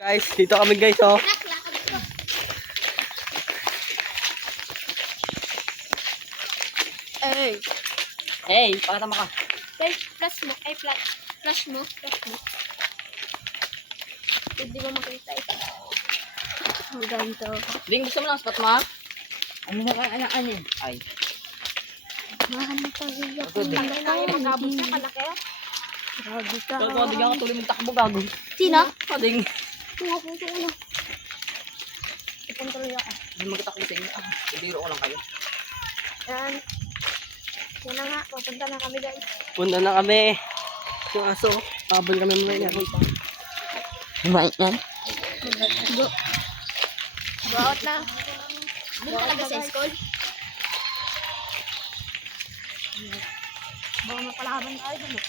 Guys, dito kami guys, oh. Hey. Hey, pakatama ka. Hey, flash mo. Ay, flash mo. Hindi ba makita ito? Ang ganito. Ding, gusto mo lang spot mo, ha? Ano na kaya anaan yun? Ay. Mahanap pa rin ako. Ako din. Tangin na yung magkabot na kalaki. Grabe ka. Ikaw, di ka tuloy magtakbo, gago. Sino? Kading. Tunga po ito ulo. Ipuntuloy ako. Hindi magtakbo sa inyo. Biro ko lang kayo. Yan. Yan na nga. Papunta na kami guys. Punta na kami. Yung aso, habol kami mo rin. Right na? Go. Go out na. Doon talaga sa school. Baka mapalaban tayo dun.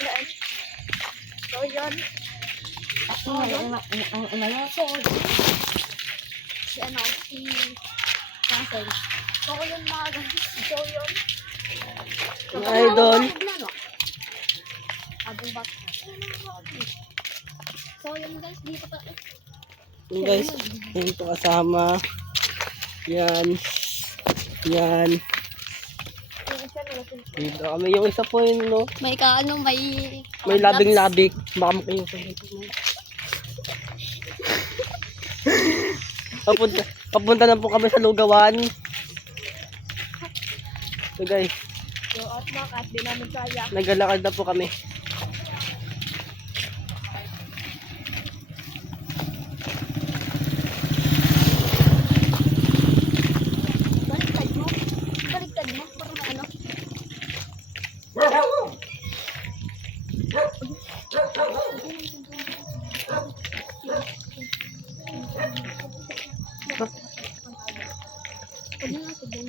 Saan? So yun. Si ano, si Russell. So yun mga guys. So yun. Yung idol. Abong bak. So yun guys, dito pa. Yung guys, yun ito kasama. Yan. Yan. Dito kami. Yung isa po yun, no? May May labing-labik. Baka makayo sa dito. Papunta na po kami sa Lugawan. So guys, Go out mo kahit di namin kaya. naglalakad na po kami. Baliktad mo. Baliktad mo. Parang ano. Pwede nga ito din.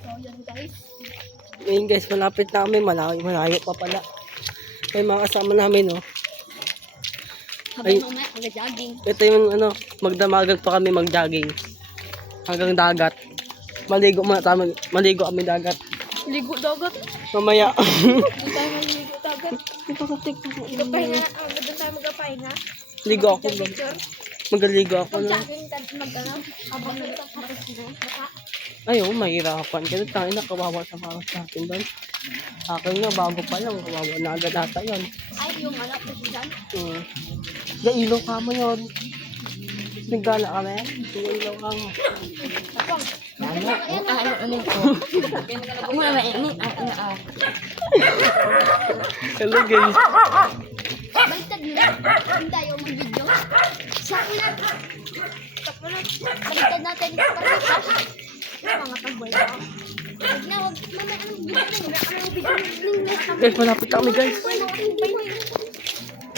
So yun guys. Ngayon guys, malapit na kami. Malayo pa pala. May mga kasama namin, no? Ay. Habang mamaya, mag-jogging. Ito yung ano, magdamagan pa kami mag-jogging. Hanggang dagat. Maligo kami dagat. Ligo dagat. Mamaya. Doon tayo maligo dagat. Magpahinga. Doon tayo magpahinga. Ligo ako. Picture. Magaligo ako, no? Pag-jogging ka mag-ano. Habang nagtapos mo. Ay, oh, mahirapan. Ganun tayo na kawawa sa para sa atin doon. Akin nga, bago pa lang. Kawawa na agad ata yun. Ay, yung anak ko dyan. Ilaw ka mo yun. Nagala kami. Ilaw ka mo. Tapang. Hello guys. Baliktad mo na. Hindi tayo mag-video. Sa una. Baliktad natin ito para mga tagbay ka. Huwag na, huwag. Mamaya, anong video na yun? Anong video na yun? Guys, malapit na kami guys. Ano,